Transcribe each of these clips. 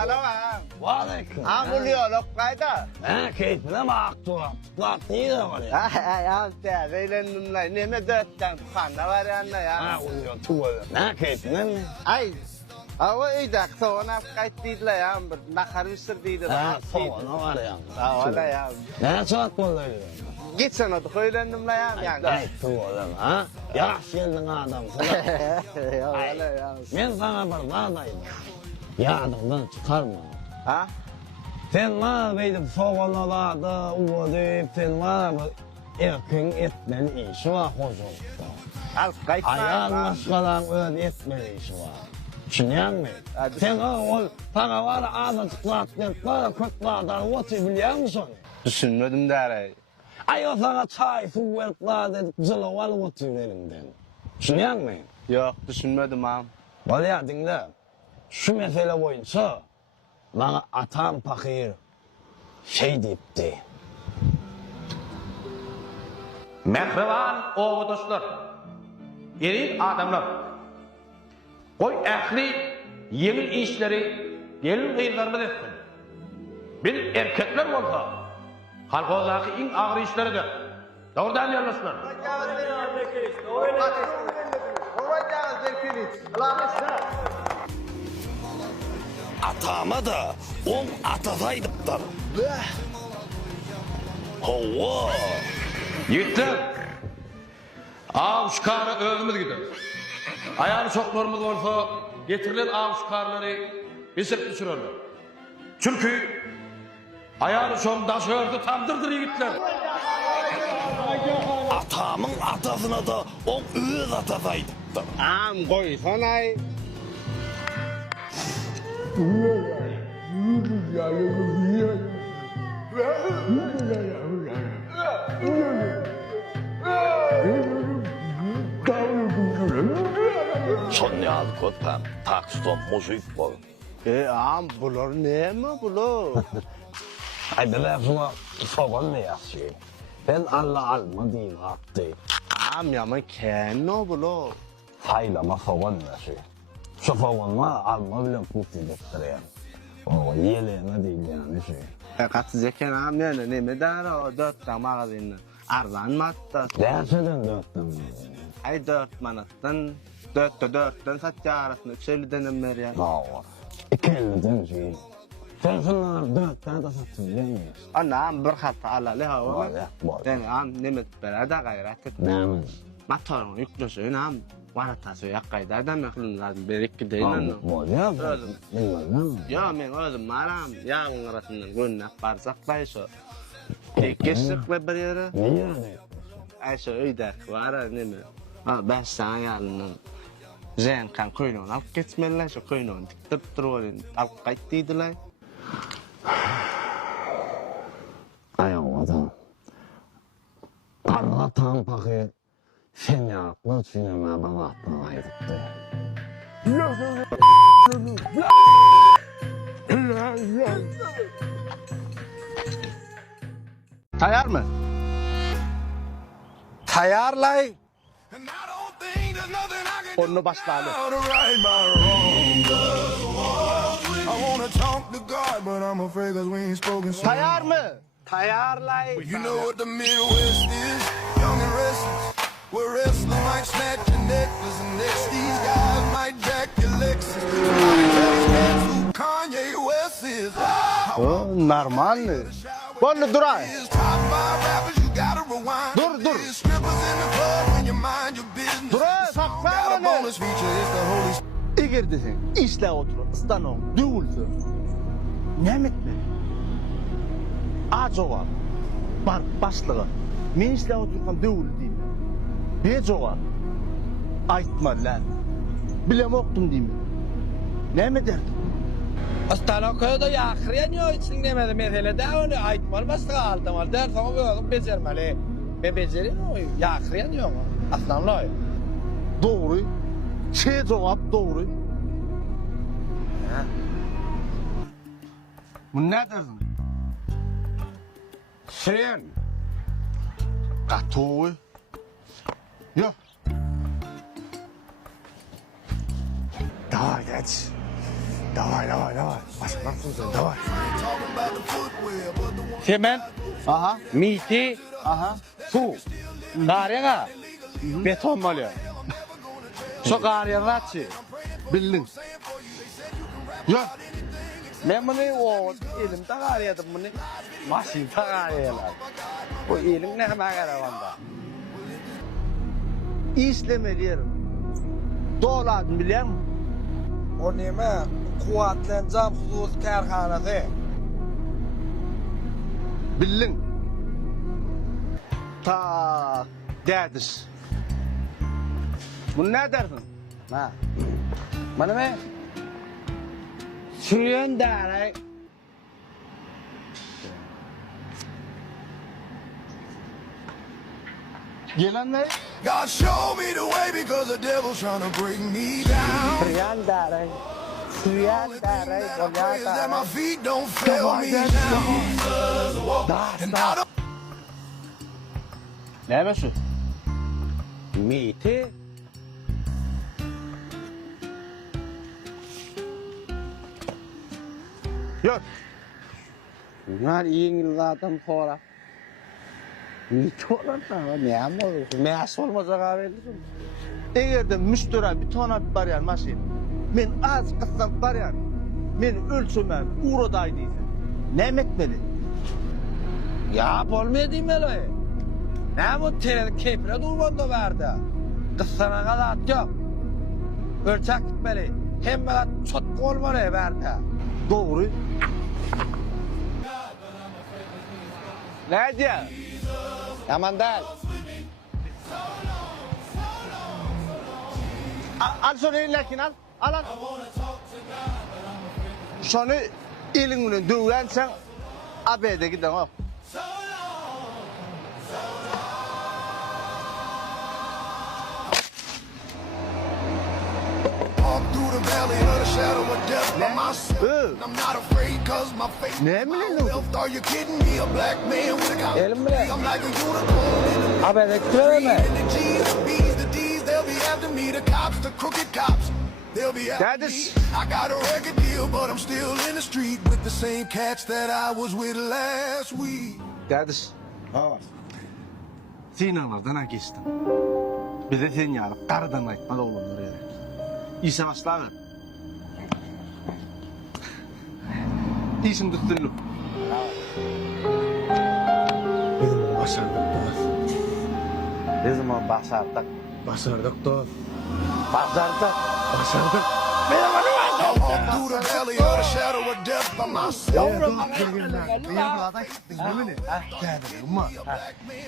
Selam. Aleyküm. Amul yoluk kayda. Ha keyfine bak turat değil de var ya. Ya eğlendim lan. Neme dörtten tukanla var yanına ya. Ha uyuyor tuvalı. Ne keyfine mi? Ay. Ama iydak soğana kayıtlıydılar ya. Nakar ısırdıydı. Ha soğana var ya. Ha valla ya. Ne çok oluyor? Git sen otuk eğlendim lan ya. Yani. Ay tuvalı ha. Yaş geldin adamsın. Ya valla ya. Ben sana bir vardayım. Yadından çıkarma. Ha? Sen var benim soğanalarda uğrayıp sen var mı? Erken etmeli işi var hocam. Al kayıtma. Ayağın başkadan öyle etmeli işi var. Düşünüyor musun? Hadi. Sen o para var ağzıcıklardan para kötülerden otur biliyor musun? Düşünmedim de. Ay o sana çay su veriklerden zılaval otur elimden. Düşünüyor musun? Yok düşünmedim ağam. Valla dinle. Şu mesele boyunca bana atam fakir şey deyipti. Mehriban oğuduşlar, eri adamlar. Koy ehli yemin işleri gelin kıyırlarımız etsin. Bir erkekler olsa, halkıdaki en ağır işleri de doğrudan yerleşler. Atama da on atasaydıklar. Hova! Yiğitler, avuşkarı övümüz gider. Ayağını çoklarımız olsa getirilen avuşkarları bisip düşürürler. Çünkü ayağını çok daşı ördü tamdırdır yiğitler. Atamın atasına da on öz atasaydıklar. Ağam koy sana. Son ne alıp kotan takston müzik bol. Ağam bulur ne mi bulur? Ay ben sana soğan ne yazıyor? Ben Allah alma diyeyim attı. Ağam yaman kenno bulur. Faylama soğan yazıyor. Şu soğanla alma bile put edektir yani. O yeleğine değil yani şey. Katıcıken ağam yani ne mi der o 4 mağazını. Arzan mı attı? Dersen dörtten. Ay 4 manattan 4'ten satça arasında şöyle denemler ya. Bravo. İkelliden şey. Sen şunlar dörtten de satın biliyor musun? Anam bir hata alalı hava. Vallahi, vallahi. Yani ağam ne mi berada gayret et. Ne mi? Motorun yüklüsün ağam. Varatası yakkayda adam yakılın lazım. Bir iki değil mi? Vallahi. Özüm. Bilmem. Ya men özüm maram. Ya bunun arasından gönnek barsak dayso. Geçtik ve bir yere. Ne yani? Ayşe öydek var ne mi? Ha ben sana yarından. Zen kan koyun alıp geçmeliler şu koyun diktirip duruyordun. Alıp kayıttıydılar. Ayağım adam. Allah'tan bakı sen yapma çiğneme bana atma aydıktı. Tayar mı? Tayarlay. Onu başlayalım. Tayar mı? Tayarlay. You know what the Midwest is, young and restless. We're wrestling might snatch your necklace, and next these guys might jack your Lexus. Who Kanye West is. O normal mi? Bollu duray. His top 5 rappers, you gotta rewind. Dur. There's strippers in the club when you mind your business. Dur, This song saklan got a onu. bonus feature, it's the holy. İgir desin. İşle otur. İstanon. Düğülsün. Nemet mi? Acaba. Bar başlığı. Men işle oturkan düğül diyeyim. Becoğa. Aytma lan. Bilem oktum diyeyim. Ne mi derdin? Astanoko'da yaxriyan için demedi mesele de onu aytmalmasın aldım al der sana böyle becermeli. Ben becerim o yaxriyan yok. Aslanlar. Doğru. Şey cevap doğru. Bu ne dersin? Sen. Katoy. Ya. Daha geç. Davay. Başlarsın sen, davay. Semen, Aha, miti, aha. su. Qaryağa beton bolýar. Şo qarya ratçı. Bildin. Yok. Men bunu o elimde qaryadım bunu. Maşinda qaryalar. O elim näme garawanda? İşlemeliyerim. Doğuladın biliyor musun? O näme? Kuwatlanjam husus karhanasy. Bildin. Ta derdis. Bunu ne dersin? Ha. Mana men sürüyen däre. Gelen ne? God show me the way because the devil's trying to break me down. Sürüyen däre. Sürüyen däre. Praise that my Bolýar. feet don't fail me now. And I don't Ne şu? Miti. Yok. Bunlar İngilizlerden sonra. Miti olan da näme olur? Meğas olmasa gaberlisin. Eğer de müşteri bir tane var yani maşin. Men az kıssan var yani. Men ölçümem, uğraday deysen. Ne etmeli? Ya bolmaya demeli. Ne bu tren kepre durmanda verdi. Kıssana kadar yok. Ölçek gitmeli. Hem bana çotku olmalı verdi. Doğru. Ne diyor? Yaman değil. Al şunu elinlekin al. Al. Şunu elinle döversen abede giden o. walk through the valley of the shadow of death by myself. I'm not afraid cause my faith Ne is my bileyim? wealth. Are you kidding me? A black man with a gun. Elim bile. I'm like a unicorn in the Haberde görme. the G's, the B's, the D's, they'll be after me. The cops, the crooked cops, they'll be after That me. is- I got a record deal, but I'm still in the street with the same cats that I was with last week. Derdiş. Evet. Sinanlardan geçtim. Bir de sen yani karıdan aytmalı olanları yani. İyisi başlar. İyisin tuttun. Bizim başardık da. Ne zaman başardık? Başardık da. Başardık. Başardık. I walk through the valley of the shadow of death by myself. Yavrum. Yavrum. Değil mi? Yani ama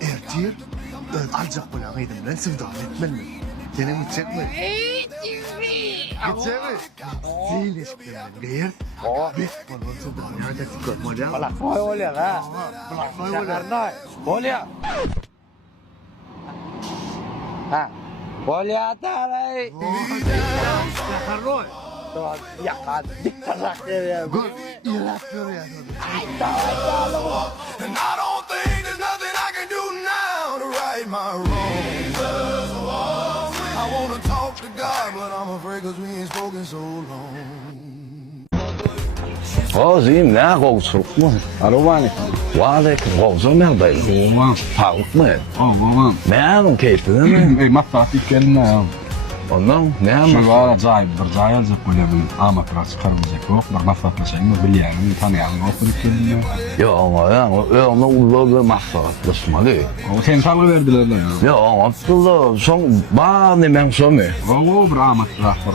ertir alacak bana mıydım ben sevdam etmeli. Senin gidecek mi? Gidecek mi? Değil eşkiden ben gayır. Bir balon sevdam ya da tıkır mı ya? Balak boy oluyor ha. Balak boy Şakar noy. Oluyor. Ha. Oluyor taray. Şakar noy. Doğan yakan diktarak veriyor. Gol yaratıyor ya. And I don't think there's nothing I can do now to right my wrongs. I wanna talk to God, but I'm afraid cause we ain't spoken so long. Zihin ne kovsuluk mu? Arubani. Valeyküm kovsul neredeydi? Tavuk mu? Memnun keyifli değil mi? Ey matematik gelme ya. Ondan Şu memnun. var acayip bir cahil böyle bir amatör çıkarmayacak yok. Bir matematik şey mi biliyorum, tanıyan okuduk kelime. Ya ama ya ona ulla bir mahsulatlaşma değil. O tentarlı verdiler ya. Ya Abdullah son bana men somi. O bir amatör rahbar.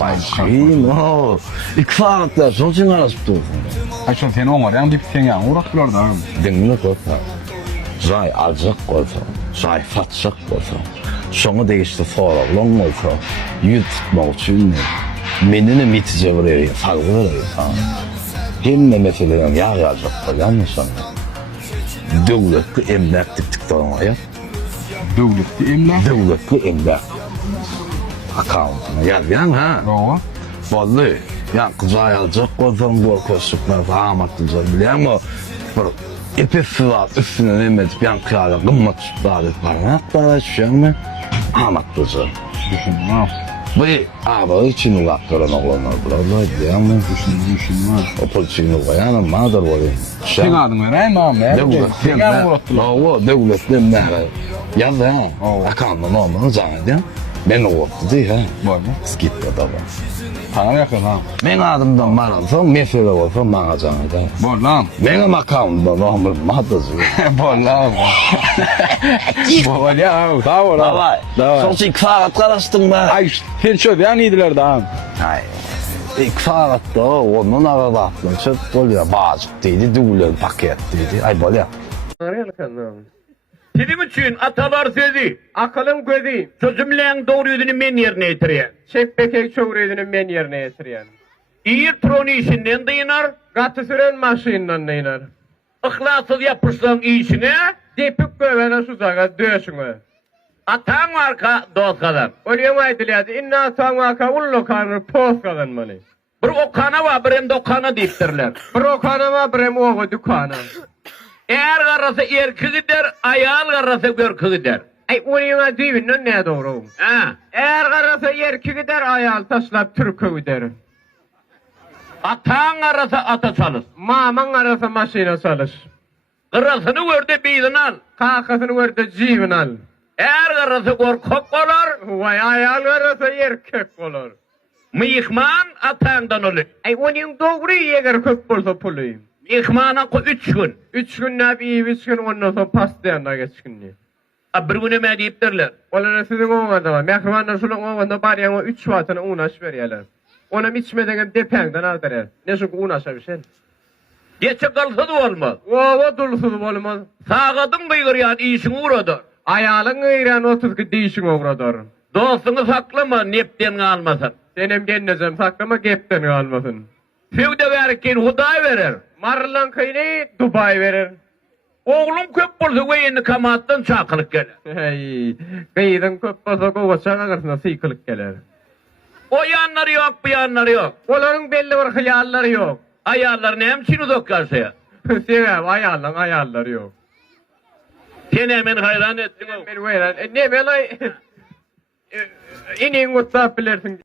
Vay şeyim o. İkfaratlar son için arasıp durdu. Açın sen o var ya bir sen ya uğraştılar da. Dinle koyta. Zay alacak koyta. Zay fatacak koyta. Sonu değişti sonra long olsa. Yüz tutmak için ne? Menini mitice buraya salgı veriyor. Hem de mesela yağ alacak koyan insan. Devletli emlak tıktıktan ya. Devletli emlak. Devletli emlak. Account'una yazyan ha. O. Vallahi ya kızay alacak koysan bu koşuklar falan atılacak biliyor musun? Bir epesi var üstüne demedik yan kıyada kımmat tutları var. Ne yaptılar hiçbir şey mi? Amatlıca. Düşün ne yap? Bu abi için ulaktıran oğlanlar bular diye ama Düşündüm var. o poliçini koyanım mağdur olayım. Sen adın vereyim abi. Devletten ne? Yaz ya. Akanlı normal zannedim. Ben oğlaklı değil ha. Var mı? Skitte da var. Sana yakın ha. Men adımdan var olsam, mesele olsam bana zannedim. Var lan. Benim makamımda normal maddası. Var lan. Var ya. Sağ ol abi. Davay. Sonuçta 2 saat karıştın be. Ay sen şöyle yani iyidiler daha. Ay. 2 saatte onun arada attım. Çıt oluyor. Bağcık deydi, düğüler paket deydi. Ay böyle. Senin için atalar sözü, akılın gözü, sözümleyen doğru yüzünü men yerine getiriyor. Çekpekek çoğruyduğunu men yerine getiriyen. İyi tronu işinden de iner, Katı süren maşinle ne iner. ıhlassız yapırsan işine, Depik gövene suzağa döşüne. atan arka dost kadar. Ölüyen aydılyazı inna atan vaka ullu kanır poz kazanmalı. Bir okana var, bir hem de okana deyiptirler. Bir okanama bir hem oğu dükana. Eğer karası erki gider, ayal karası görkü gider. Ay ölüyen divinden ne doğru? Ha. Eğer karasa yerki gider ayal taşlap türkü gider. Atan karası ata çalış. Maman arasa maşina çalış. Karasını gördü bilin al. Kakasını gördü civin al. Eğer karası korkak olur, Vay ayal karasa erkek olur. mıyıkman atandan olur. Ay onun doğru yeger köp bolsa puluyum. Mıyıkmana ko 3 gün. 3 gün ne bir 3 gün ondan sonra pastayanına geçkin. Bir günü me deyiptirler. Olara sizin oğlan da var. Mehrimanlar şunun oğlan da bari ama 3 vaatına unaş veriyorlar. Ona içmeden hem dependen aldırar. Ne şu unaşa bir şey. Geçe kalsa da olmaz. Ova dolusu olmaz. Sağadın bıyır yani işin uğradır. Ayağın ıyran 32 değişin uğradır. Dostunu saklama nepten almasın. Benim gennecem saklama gepten kalmasın. Fevde verirken huday verir. Marlan kıyını Dubai verir. Oğlum köp bulsa veyini kamattan çakılık gelir. Hey, kıyıdan köp basa kovaçan arasında sıykılık gelir. O yanları yok, bu yanları yok. Onların belli bir hayalleri yok. Ayarlarını hem çin uzak karşıya. Sevem ayarları yok. Seni hemen hayran ettim. Ben veren ne belay inin usta bilirsin.